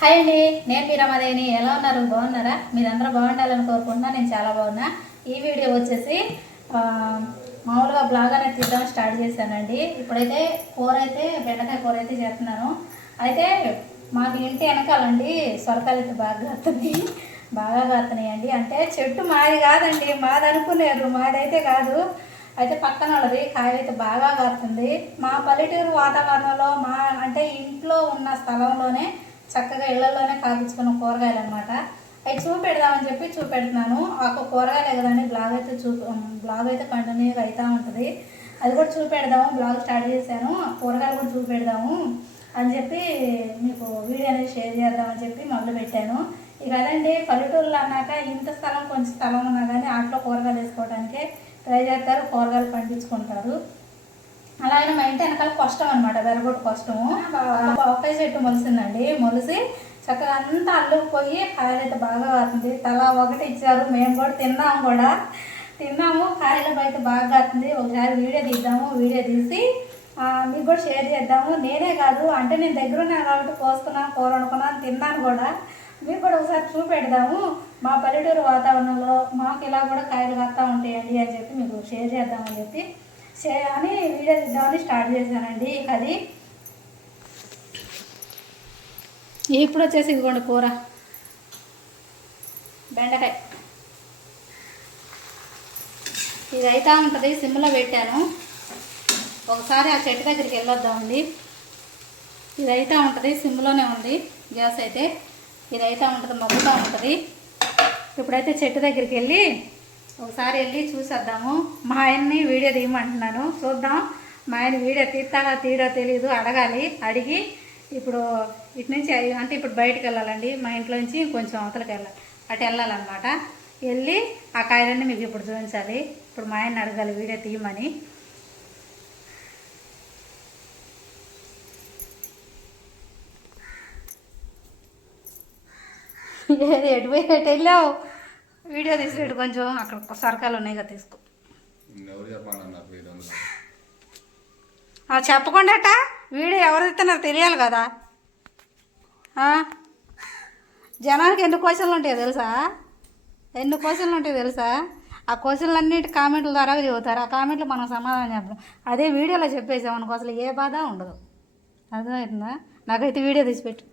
Hi అండి నేను మీ రమాదేవిని ఎలా ఉన్నారు? బాగున్నారా? మీరందరూ బాగుండాలని కోరుకుంటున్నా. నేను చాలా బాగున్నా. ఈ వీడియో వచ్చేసి మామూలుగా బ్లాగ్ అనేది తీద్దాం స్టార్ట్ చేశానండి. ఇప్పుడైతే కూర అయితే బెండకాయ కూర అయితే చేస్తున్నాను. అయితే మాకు ఇంటి వెనకాలండి సొరకాయలు అయితే బాగా కాస్తుంది బాగా కాస్తున్నాయండి అంటే చెట్టు మాది కాదండి. మాది అనుకునేరు మాదైతే అయితే కాదు. అయితే పక్కన వాళ్ళది కాయలైతే అయితే బాగా కాస్తుంది మా పల్లెటూరు వాతావరణంలో మా అంటే ఇంట్లో ఉన్న స్థలంలోనే చక్కగా ఇళ్ళలోనే కాపించుకున్న కూరగాయలు అనమాట అవి చూపెడదామని చెప్పి చూపెడుతున్నాను. ఒక కూరగాయలే కదండి బ్లాగ్ అయితే చూ బ్లాగ్ అయితే కంటిన్యూగా అవుతూ ఉంటుంది. అది కూడా చూపెడదాము బ్లాగ్ స్టార్ట్ చేశాను. కూరగాయలు కూడా చూపెడదాము అని చెప్పి మీకు వీడియో అనేది షేర్ చేద్దామని చెప్పి మొదలు పెట్టాను. ఇక అదండి పల్లెటూరులో అన్నాక ఇంత స్థలం కొంచెం స్థలం ఉన్నా కానీ ఆటలో కూరగాయలు వేసుకోవడానికి ట్రై చేస్తారు కూరగాయలు పండించుకుంటారు. అలాగే మా ఇంటి వెనకాల కష్టం అనమాట వెరగొట్టు కష్టము. ఒకే చెట్టు మొలిసిందండి మొలిసి చక్కగా అంతా అల్లుకుపోయి కాయలు అయితే బాగా కాస్తుంది తలా ఒకటి ఇచ్చారు మేము కూడా తిన్నాము కూడా. తిన్నాము కాయలు బయట బాగా కాస్తుంది ఒకసారి వీడియో తీద్దాము వీడియో తీసి మీకు కూడా షేర్ చేద్దాము. నేనే కాదు అంటే నేను దగ్గర ఉన్నాను కాబట్టి కోసుకున్నాను కూర వండుకున్నాను తిన్నాను కూడా. మీకు కూడా ఒకసారి చూపెడదాము. మా పల్లెటూరు వాతావరణంలో మాకు ఇలా కూడా కాయలు కాస్తా ఉంటాయండి అని చెప్పి మీకు షేర్ చేద్దామని చెప్పి అని వీడియో తీద్దామని స్టార్ట్ చేశానండి. ఇక అది ఇప్పుడు వచ్చేసి ఇదిగోండి కూర. బెండకాయ. ఇది అయితే ఉంటుంది సిమ్లో పెట్టాను. ఒకసారి ఆ చెట్టు దగ్గరికి వెళ్ళొద్దామండి. ఇది అయితే ఉంటుంది సిమ్లోనే ఉంది గ్యాస్ అయితే. ఇది అయితే ఉంటుంది మగ్గుతూ ఉంటుంది. ఇప్పుడైతే చెట్టు దగ్గరికి వెళ్ళి ఒకసారి వెళ్ళి చూసేద్దాము. మా ఆయన్ని వీడియో తీయమంటున్నాను. చూద్దాం. మా ఆయన వీడియో తీస్తాడో తీయడో తెలియదు అడగాలి. అడిగి ఇప్పుడు ఇటు నుంచి అంటే ఇప్పుడు బయటికి వెళ్ళాలండి. మా ఇంట్లో నుంచి కొంచెం అవతలకి వెళ్ళాలి. అటు వెళ్ళాలన్నమాట. వెళ్ళి ఆ కాయలన్నీ మీకు ఇప్పుడు చూపించాలి. ఇప్పుడు మా ఆయన్ని అడగాలి వీడియో తీయమని. ఏది ఎటు పోయి ఎటు వెళ్ళావు? వీడియో తీసినట్టు కొంచెం అక్కడ సరకాలు ఉన్నాయి కదా తీసుకో. చెప్పకుండా వీడియో ఎవరు ఇస్తున్నారో తెలియాలి కదా? జనానికి ఎన్ని క్వశ్చన్లు ఉంటాయో తెలుసా? ఎన్ని క్వశ్చన్లు ఉంటాయో తెలుసా? ఆ క్వశ్చన్లు అన్నిటి కామెంట్ల ద్వారా చెబుతారు ఆ కామెంట్లు మనం సమాధానం చెప్తాం అదే వీడియోలో చెప్పేసాం అనుకో అసలు ఏ బాధ ఉండదు. అర్థమవుతుందా? నాకైతే వీడియో తీసిపెట్టు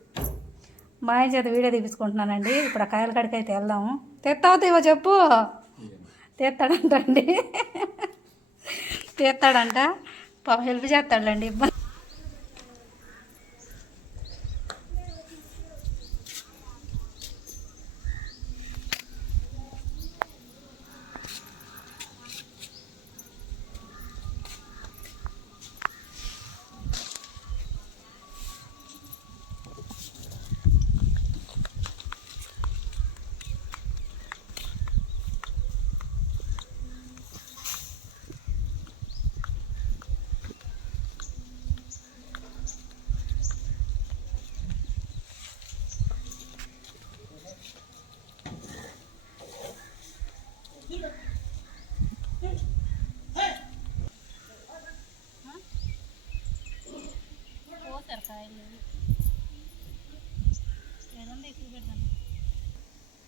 మా ఆయన చేత వీడియో తీపించుకుంటున్నానండి ఇప్పుడు ఆ కాయల కాడికి అయితే వెళ్దాము. తెస్తావు చెప్పు? తీస్తాడంటండి తీస్తాడంట పాప హెల్ప్ చేస్తాడులేండి. ఇబ్బంది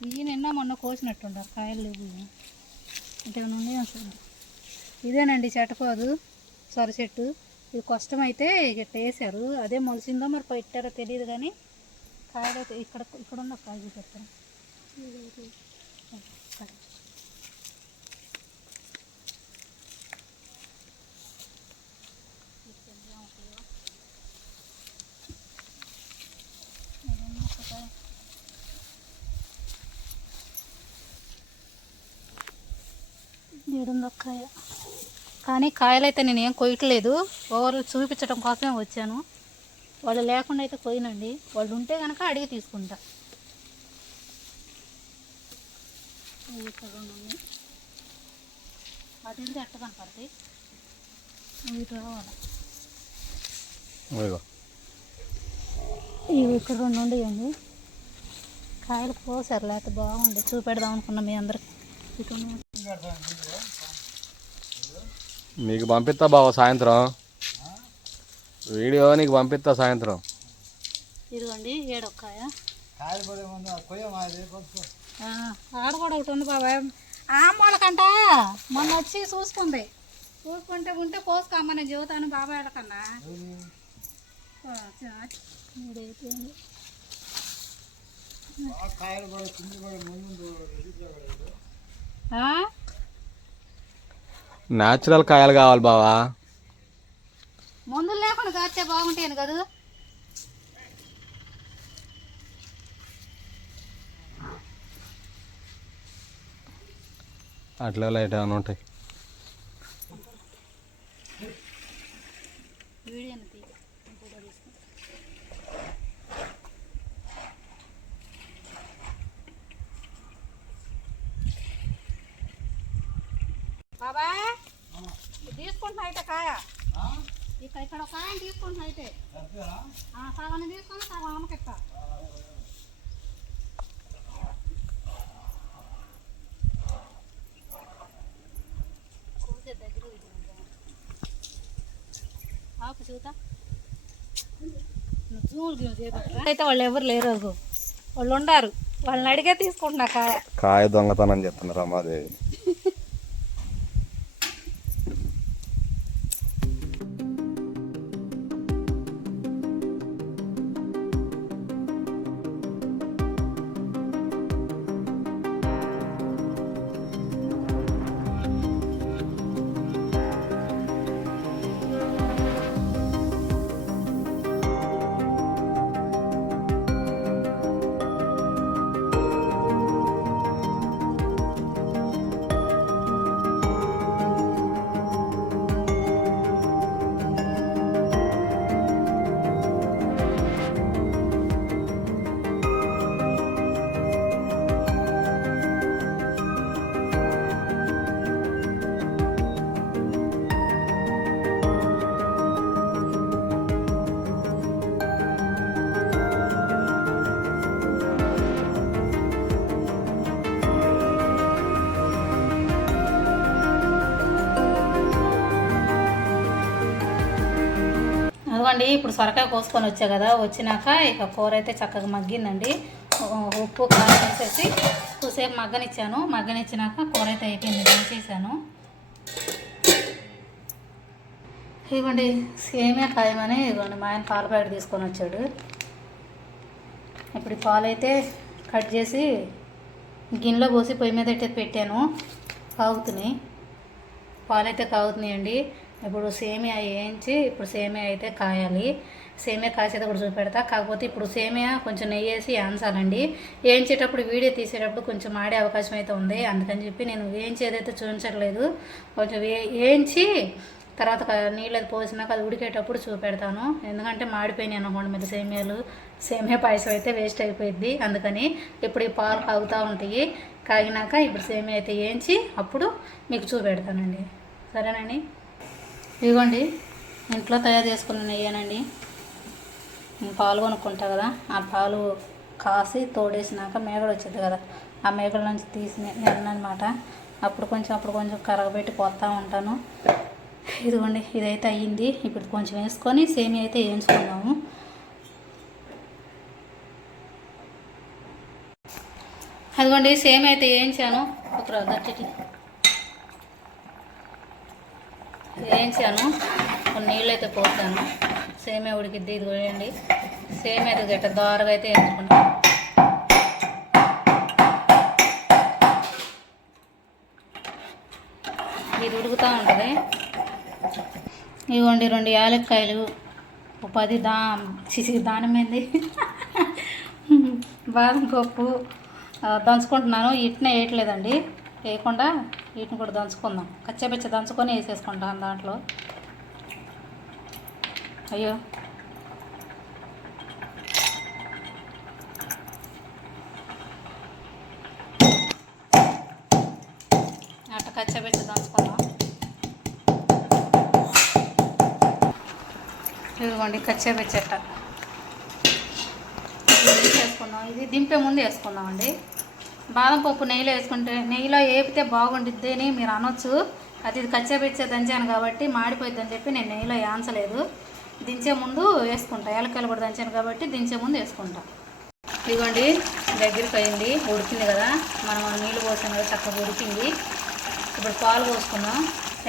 ఇవి నిన్న మొన్న కోసినట్టుండారు కాయలు లేవు ఇంతకు నుండి అసలు ఇదేనండి చెట్టకోదు సొర చెట్టు ఇది కష్టమైతే అయితే ఇక వేసారు అదే మొలిసిందో మరి పెట్టారో తెలియదు కానీ కాయలు అయితే ఇక్కడ ఇక్కడున్న కాయలు పెట్టారు చూపెడతాను కాయ కానీ కాయలు అయితే నేను ఏం కొయ్యట్లేదు. ఓవర్లు చూపించడం కోసమే వచ్చాను. వాళ్ళు లేకుండా అయితే కొయ్యనండి. వాళ్ళు ఉంటే కనుక అడిగి తీసుకుంటా. ఇవి ఇక్కడ రెండు ఉన్నాయి వాటి నుంచి ఎట్ట కనపడతాయి? ఇవి రావాలి ఇదిగో. ఇవి ఇక్కడ రెండు ఉండేయండి. కాయలు కోసారు లేకపోతే బాగుంది. చూపెడదాం అనుకున్నాం మీ అందరికి. ఇటు మీకు పంపిస్తా బావ సాయంత్రం. వీడియో నీకు పంపిస్తా సాయంత్రం. ఇదిగోండి ఏడొక్కాయ? ఆడ కూడా ఒకటి ఉంది బాబాయ్. ఆ మొలకంట మొన్న వచ్చి చూసుకుంది. చూసుకుంటే ఉంటే కోసుకోమ్మని జీవితాను బాబాయ్ బాగా కాయలు పడే ముందు? న్యాచురల్ కాయలు కావాలి బావా. మందులు లేకుండా కాస్తే బాగుంటాను కదా. అట్లా లైట్ ఏమైనా ఉంటాయి వీడియోని తీ ఫోటో తీసుకో బాబాయ్ ఇది తీసుకుంటున్నా అయితే కాయ? ఇక ఇక్కడ ఒక కాయని తీసుకుంటున్నా అయితే. ఆ, సగం తీసుకొని సగం అమ్మకిస్తా ఆపు చూతా అయితే వాళ్ళు ఎవరు లేరు. వాళ్ళు ఉండారు. వాళ్ళని అడిగే తీసుకుంటున్నా కాయ. కాయ దొంగతనం చెప్తున్నారు అమ్మాదేవి. ఇదిగోండి ఇప్పుడు సొరకాయ కోసుకొని వచ్చా కదా వచ్చినాక ఇక కూర అయితే చక్కగా మగ్గిందండి. ఉప్పు కారం వేసేసి కొద్దిసేపు మగ్గనిచ్చాను. మగ్గనిచ్చినాక కూర అయితే అయిపోయింది దించేసాను ఇదిగోండి సేమియా ఖాయమని ఇదిగోండి మా ఆయన పాల ప్యాకెట్ తీసుకొని వచ్చాడు. ఇప్పుడు పాలైతే పాలు అయితే కట్ చేసి గిన్నెలో పోసి పొయ్యి మీద అయితే పెట్టాను. కాగుతున్నాయి. పాలు అయితే కాగుతున్నాయండి. ఇప్పుడు సేమియా వేయించి ఇప్పుడు సేమియా అయితే కాయాలి. సేమియా కాసేది కూడా చూపెడతా. కాకపోతే ఇప్పుడు సేమియా కొంచెం నెయ్యి వేసి వేయించాలండి. వేయించేటప్పుడు వీడియో తీసేటప్పుడు కొంచెం మాడే అవకాశం అయితే ఉంది. అందుకని చెప్పి నేను వేయించేదైతే చూపించట్లేదు. కొంచెం వే వేయించి తర్వాత నీళ్ళు అది పోసినాక అది ఉడికేటప్పుడు చూపెడతాను. ఎందుకంటే మాడిపోయినాయి అనుకోండి మీద సేమియాలు. సేమియా పాయసం అయితే వేస్ట్ అయిపోయింది అందుకని ఇప్పుడు ఈ పాలు కాగుతూ ఉంటాయి. కాగినాక ఇప్పుడు సేమియా అయితే వేయించి అప్పుడు మీకు చూపెడతానండి. సరేనండి? ఇదిగోండి ఇంట్లో తయారు చేసుకున్న నెయ్యేనండి. పాలు కొనుక్కుంటా కదా ఆ పాలు కాసి తోడేసినాక మేగడ వచ్చింది కదా ఆ మేగడ నుంచి తీసి అనమాట అప్పుడు కొంచెం అప్పుడు కొంచెం కరగబెట్టి పోతూ ఉంటాను. ఇదిగోండి ఇదైతే అయ్యింది. ఇప్పుడు కొంచెం వేసుకొని సేమియా అయితే వేయించుకున్నాము అదిగోండి సేమియా అయితే వేయించాను. ఒక గట్టి వేయించాను కొన్ని నీళ్ళు అయితే పోసాను. సేమే ఉడికిద్ది ఇది చూడండి సేమే అది గట్ట దారుగా అయితే వేయించుకుంటాను ఇది ఉడుకుతూ ఉంటుంది. ఇదిగోండి రెండు యాలక్కాయలు. ఒక పది దా చిసి దానమైంది బాదం పప్పు. దంచుకుంటున్నాను. ఇట్నే వేయట్లేదండి. వేయకుండా వీటిని కూడా దంచుకుందాం. కచ్చబిచ్చ దంచుకొని వేసేసుకుంటాను దాంట్లో. అయ్యో. అట్ట కచ్చపెట్టి దంచుకుందాం. ఇదిగోండి కచ్చపెచ్చట ఇది వేసుకుందాం ఇది దింపే ముందు వేసుకుందామండి. బాదం పప్పు నెయ్యిలో వేసుకుంటే నెయ్యిలో వేపితే బాగుండిద్ది అని మీరు అనొచ్చు. అది ఇది కచ్చాపిచ్చే దంచాను కాబట్టి మాడిపోయిద్దని చెప్పి నేను నెయ్యిలో వేయించలేదు దించే ముందు వేసుకుంటా. ఏలకాయలు కూడా దంచాను కాబట్టి దించే ముందు వేసుకుంటా. ఇదిగోండి దగ్గరికి అయింది ఉడికింది కదా. మనం నీళ్ళు పోసాం కదా చక్కగా ఉడికింది. ఇప్పుడు పాలు పోసుకున్నాం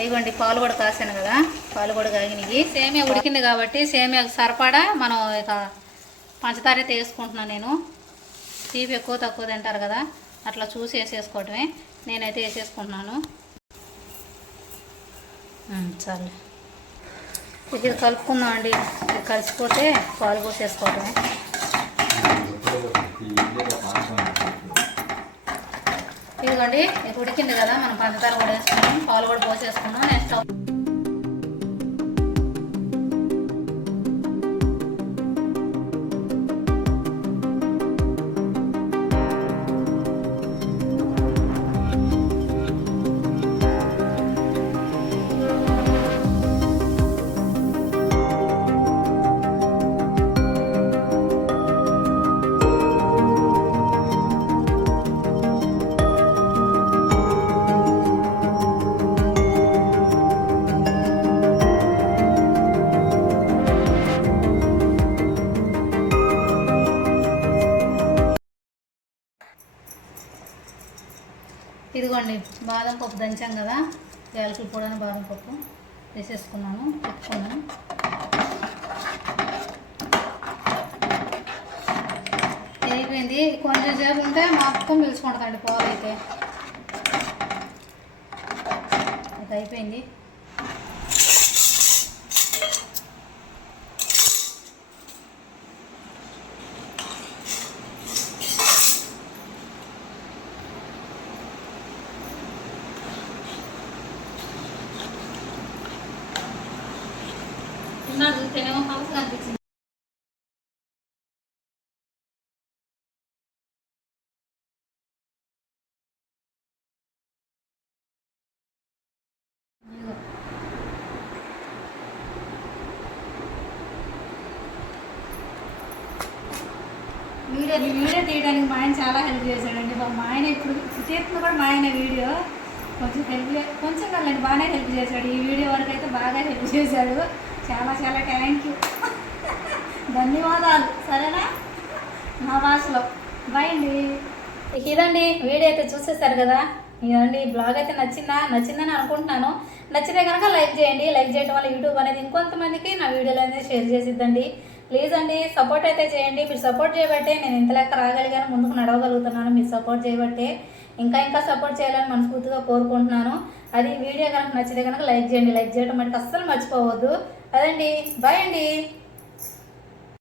ఇదిగోండి పాలు కూడా కాసాను కదా. పాలు కూడా కాగినాయి. సేమియా ఉడికింది కాబట్టి సేమియా సరిపడా మనం ఇక పంచదార అయితే వేసుకుంటున్నాను నేను. తీపి ఎక్కువ తక్కువ తింటారు కదా. అట్లా చూసి వేసేసుకోవటమే. నేనైతే వేసేసుకుంటున్నాను. సరే చాలు ఇది కలుపుకుందాం అండి. ఇది కలిసిపోతే పాలు పోసేసుకోవటమే. ఇదిగోండి ఇది ఉడికింది కదా మనం పంచదార కూడా వేసుకున్నాం. పాలు కూడా పోసేసుకున్నాం. నెక్స్ట్ బాదం పప్పు దంచాం కదా యాలకుల పొడని బాదం పప్పు వేసేసుకున్నాను పెట్టుకున్నాను. అయిపోయింది. కొంచెం సేపు ఉంటే మొత్తం పిలుచుకుంటుందండి పాలు అయితే అయిపోయింది. వీడియో వీడియో తీయడానికి మా ఆయన చాలా హెల్ప్ చేశాడండి. మా ఆయన ఇప్పుడు తీస్తున్న కూడా మా ఆయన వీడియో కొంచెం హెల్ప్ కొంచెం కాదండి బాగానే హెల్ప్ చేశాడు. ఈ వీడియో వరకు అయితే బాగా హెల్ప్ చేశాడు. చాలా చాలా థ్యాంక్ యూ ధన్యవాదాలు. సరేనా? నా భాషలో. బాయ్ అండి. ఇదండి వీడియో అయితే చూసేసారు కదా? ఇదండి బ్లాగ్ అయితే నచ్చిందా? నచ్చిందని అనుకుంటున్నాను. నచ్చితే కనుక లైక్ చేయండి. లైక్ చేయడం వల్ల యూట్యూబ్ అనేది ఇంకొంతమందికి నా వీడియోలు అనేది షేర్ చేసిద్దండి. ప్లీజ్ అండి సపోర్ట్ అయితే చేయండి. మీరు సపోర్ట్ చేయబట్టే నేను ఇంత లెక్క రాగలిగాను ముందుకు నడవగలుగుతున్నాను. మీరు సపోర్ట్ చేయబట్టే ఇంకా ఇంకా సపోర్ట్ చేయాలని మనస్ఫూర్తిగా కోరుకుంటున్నాను. అది వీడియో కనుక నచ్చితే కనుక లైక్ చేయండి. లైక్ చేయడం అంటే అస్సలు మర్చిపోవద్దు. అదండి బాయ్ అండి.